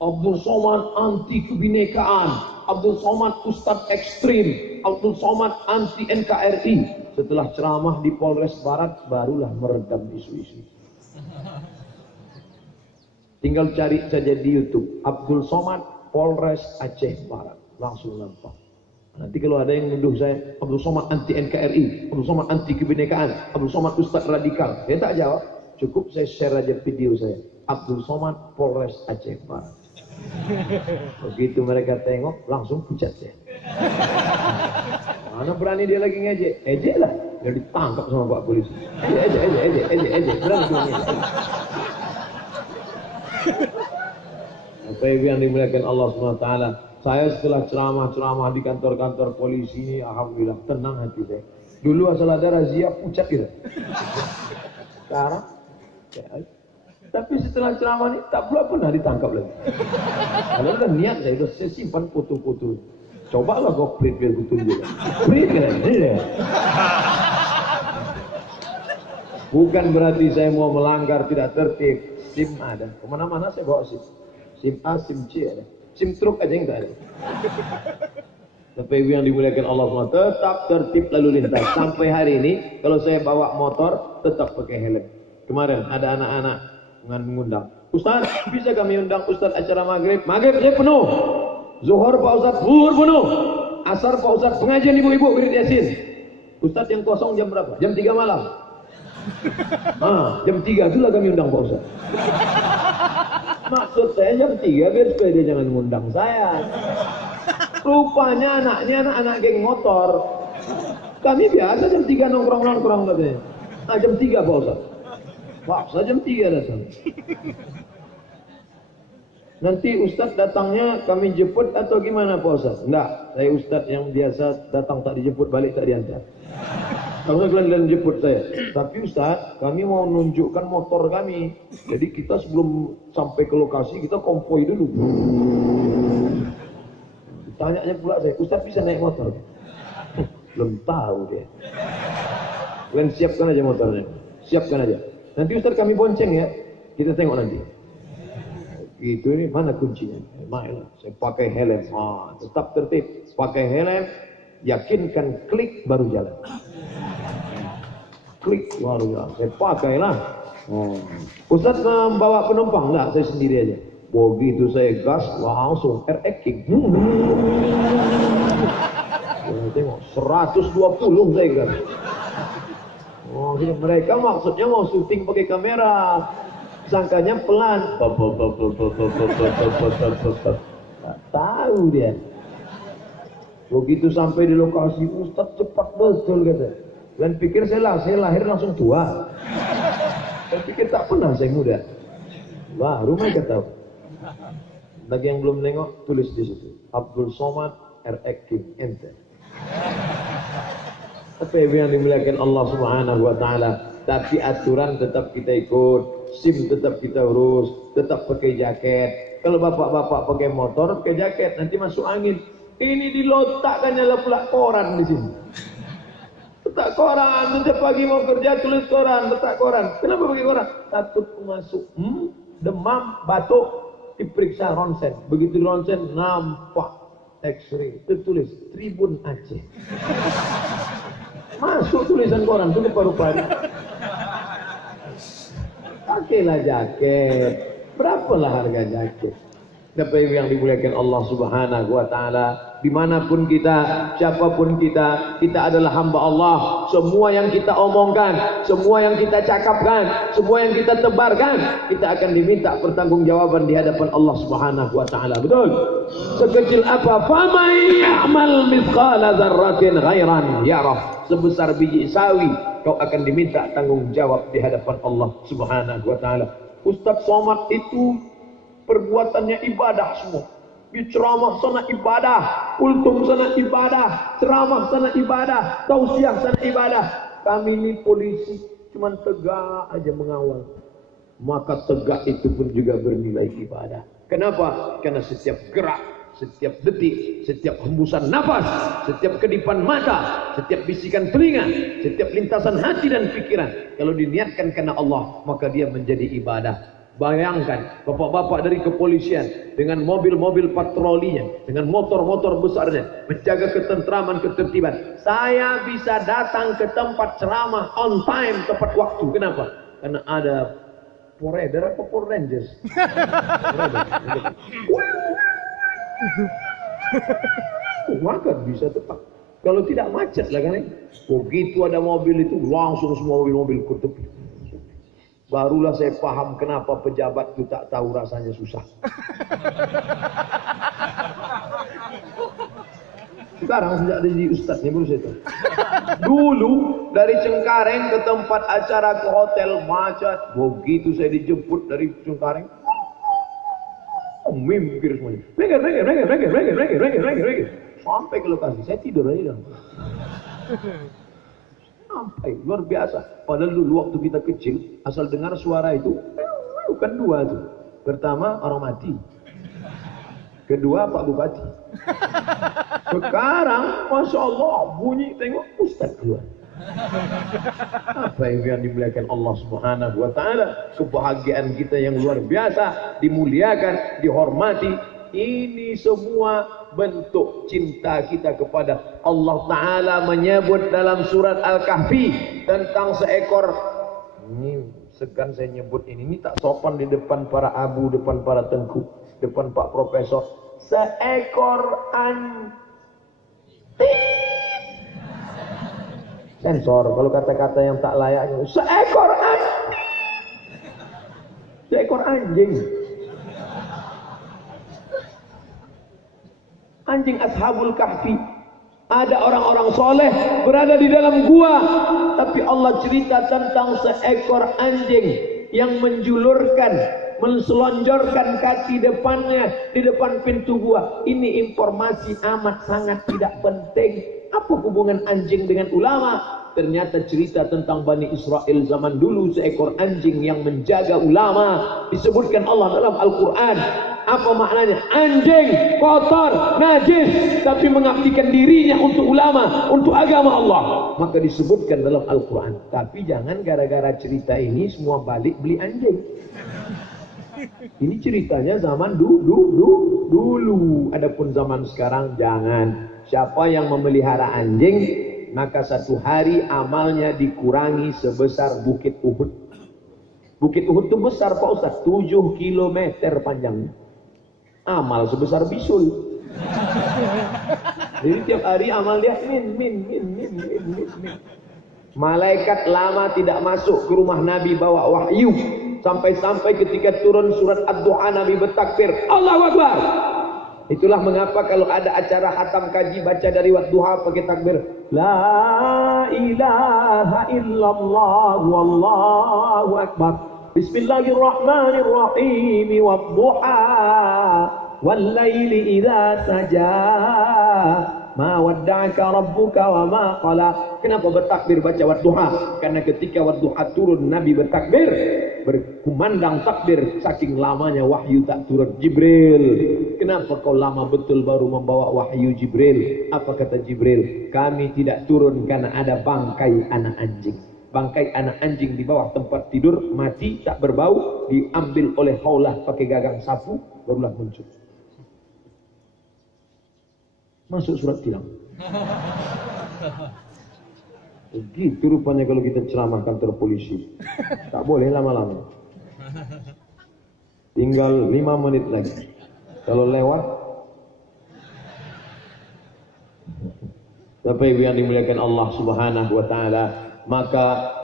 Abdul Somad anti kebinekaan, Abdul Somad Ustadz ekstrim, Abdul Somad anti NKRI. Setelah ceramah di Polres Barat, barulah meredam isu-isu. Tinggal cari saja di YouTube, Abdul Somad Polres Aceh Barat, langsung nampak. Nanti kalau ada yang menuduh saya, Abdul Somad anti NKRI, Abdul Somad anti kebinekaan, Abdul Somad Ustadz radikal, saya tak jawab. Cukup saya share aja video saya, Abdul Somad Polres Aceh Barat. Begitu mereka tengok, langsung pucat saya. Mana berani dia lagi ngejek? Ejek lah, dia ditangkap sama Pak Polisi. Ejek, berani dia ngejek. Apa yang dimuliakan Allah SWT, saya setelah ceramah-ceramah di kantor-kantor polisi ini, alhamdulillah tenang hati saya. Dulu asal ada razia pucat gitu. Sekarang, tapi setelah ceramah ini tak pernah ditangkap lagi. Kalau udah niat saya simpan foto-foto. Cobalah kau print biar aku tunjuk. Print kan? Bukan berarti saya mau melanggar tidak tertib. SIM ada. Kemana-mana saya bawa SIM. SIM A, SIM C ada. SIM truk aja yang tak ada. Tapi yang dimuliakan Allah SWT, tetap tertib lalu lintas. Sampai hari ini, kalau saya bawa motor, tetap pakai helm. Kemarin ada anak-anak mengundang. Ustaz, bisa kami undang Ustaz acara maghrib? Maghrib saya penuh. Zuhur Pak Ustaz, zuhur penuh. Asar Pak Ustaz, pengajian ibu-ibu wirid Yasin. Ustaz yang kosong jam berapa? Jam 3 malam. Jam 3 itulah kami undang Pak Ustaz. Maksud saya jam 3 biar supaya dia jangan mengundang saya. Rupanya anaknya anak-anak geng motor. Kami biasa jam 3 nongkrong-nongkrong katanya. Jam 3 Pak Ustaz. Paksa jam 3 datang. Nanti Ustaz datangnya kami jemput atau gimana Pak Ustaz? Enggak, saya Ustaz yang biasa datang tak dijemput, balik tak diantar. Kalau kalian jemput saya. Tapi Ustaz, kami mau nunjukkan motor kami. Jadi kita sebelum sampai ke lokasi kita konvoi dulu. Tanyanya pula saya, Ustaz bisa naik motor? Belum tahu dia. Kalian siapkan aja motornya. Siapkan aja. Nanti Ustaz kami bonceng ya. Kita tengok nanti. Itu ini mana kuncinya? Mainlah. Saya pakai helm. Tetap tertib. Pakai helm. Yakinkan klik baru jalan. Klik baru jalan. Saya pakailah. Ustaz membawa penumpang? Enggak, saya sendiri aja. Begitu saya gas, langsung RX King. Tengok 120 saya gas. Jadi mereka maksudnya mau syuting pakai kamera. Sangkanya pelan. Tak tahu dia. Begitu sampai di lokasi, Ustaz cepat betul kata. Dan pikir saya lahir langsung tua. Saya pikir tak pernah saya muda. Baru mereka tahu. Bagi yang belum nengok, tulis di situ. Abdul Somad RX King enter. Apa yang dimuliakan Allah Subhanahu wa taala, tapi aturan tetap kita ikut, SIM tetap kita urus, tetap pakai jaket. Kalau bapak-bapak pakai motor, pakai jaket, nanti masuk angin. Ini diletakkan nyala pula koran di sini. Letak koran, setiap pagi mau kerja tulis koran, letak koran. Kenapa pakai koran? Takut masuk demam, batuk, diperiksa ronsen. Begitu ronsen nampak X-ray, tertulis Tribun Aceh. Masuk tulisan koran itu paru-paru. Pakailah jaket. Berapalah harga jaket? Tapi yang dimuliakan Allah Subhanahu wa taala, dimanapun kita, siapapun kita adalah hamba Allah. Semua yang kita omongkan, semua yang kita cakapkan, semua yang kita tebarkan, kita akan diminta pertanggungjawaban di hadapan Allah Subhanahu wa taala. Betul? Sekecil apa? Faman ya'mal mithqala dzarratin khairan yarah. Sebesar biji sawi, kau akan diminta tanggung jawab di hadapan Allah Subhanahu wa taala. Ustaz Somad itu perbuatannya ibadah semua. Di ceramah sana ibadah, kultum sana ibadah, ceramah sana ibadah, tausiah sana ibadah. Kami ini polisi cuman tegak aja mengawal. Maka tegak itu pun juga bernilai ibadah. Kenapa? Karena setiap gerak, setiap detik, setiap hembusan nafas, setiap kedipan mata, setiap bisikan telinga, setiap lintasan hati dan pikiran, kalau diniatkan karena Allah, maka dia menjadi ibadah. Bayangkan bapak-bapak dari kepolisian dengan mobil-mobil patrolinya, dengan motor-motor besarnya, menjaga ketentraman, ketertiban. Saya bisa datang ke tempat ceramah on time, tepat waktu. Kenapa? Karena ada Porader apa Power Rangers? Maka bisa tepat. Kalau tidak macet lah kan. Begitu ada mobil itu langsung semua mobil-mobil ke tepi. Barulah saya paham kenapa pejabat itu tak tahu rasanya susah. Sekarang sejak jadi ustadznya baru saya tahu. Dulu dari Cengkareng ke tempat acara ke hotel macet. Begitu saya dijemput dari Cengkareng, mimpir semuanya. Reggae. Sampai ke lokasi, saya tidur aja. Sampai luar biasa. Padahal dulu waktu kita kecil, asal dengar suara itu, bukan dua tuh. Pertama orang mati, kedua Pak Bupati. Sekarang, masya Allah, bunyi tengok Ustaz keluar. Apa yang dimuliakan Allah Subhanahu Wa Taala? Kebahagiaan kita yang luar biasa, dimuliakan, dihormati. Ini semua bentuk cinta kita kepada Allah Ta'ala. Menyebut dalam surat Al-Kahfi tentang seekor, ini segan saya nyebut ini tak sopan di depan para abu, depan para tengku, depan Pak Profesor. Seekor sensor kalau kata-kata yang tak layaknya. Seekor anjing. Anjing Ashabul Kahfi. Ada orang-orang soleh berada di dalam gua, tapi Allah cerita tentang seekor anjing yang menjulurkan, menselonjorkan kaki depannya di depan pintu gua. Ini informasi amat sangat tidak penting. Apa hubungan anjing dengan ulama? Ternyata cerita tentang Bani Israel zaman dulu, seekor anjing yang menjaga ulama. Disebutkan Allah dalam Al-Quran. Apa maknanya? Anjing kotor, najis, tapi mengabdikan dirinya untuk ulama, untuk agama Allah. Maka disebutkan dalam Al-Quran. Tapi jangan gara-gara cerita ini semua balik beli anjing. Ini ceritanya zaman dulu. Adapun zaman sekarang jangan. Siapa yang memelihara anjing, maka satu hari amalnya dikurangi sebesar Bukit Uhud. Bukit Uhud itu besar Pak Ustaz, 7 kilometer panjangnya. Amal sebesar bisul. Jadi tiap hari amal dia min. Malaikat lama tidak masuk ke rumah Nabi bawa wahyu. Sampai-sampai ketika turun surat Ad-Duha Nabi bertakbir, Allahu Akbar. Itulah mengapa kalau ada acara khatam kaji baca dari Wadduha pakai takbir. La ilaha illallah wallahu akbar. Bismillahirrahmanirrahim. Wadduha wal laili idza saja. Ma wadda'aka rabbuka wa ma qala. Kenapa bertakbir baca Wadduha? Karena ketika Wadduha turun Nabi bertakbir, berkumandang takbir, saking lamanya wahyu tak turun. Jibril, kenapa kau lama betul baru membawa wahyu Jibril? Apa kata Jibril? Kami tidak turun karena ada bangkai anak anjing. Bangkai anak anjing di bawah tempat tidur, mati, tak berbau, diambil oleh Khawlah pakai gagang sapu, barulah muncul. Masuk surat tilang. Begitu rupanya kalau kita ceramah kantor polisi. Tak boleh lama-lama. Tinggal 5 menit lagi. Kalau lewat, Bapak Ibu yang dimuliakan Allah Subhanahu wa taala, maka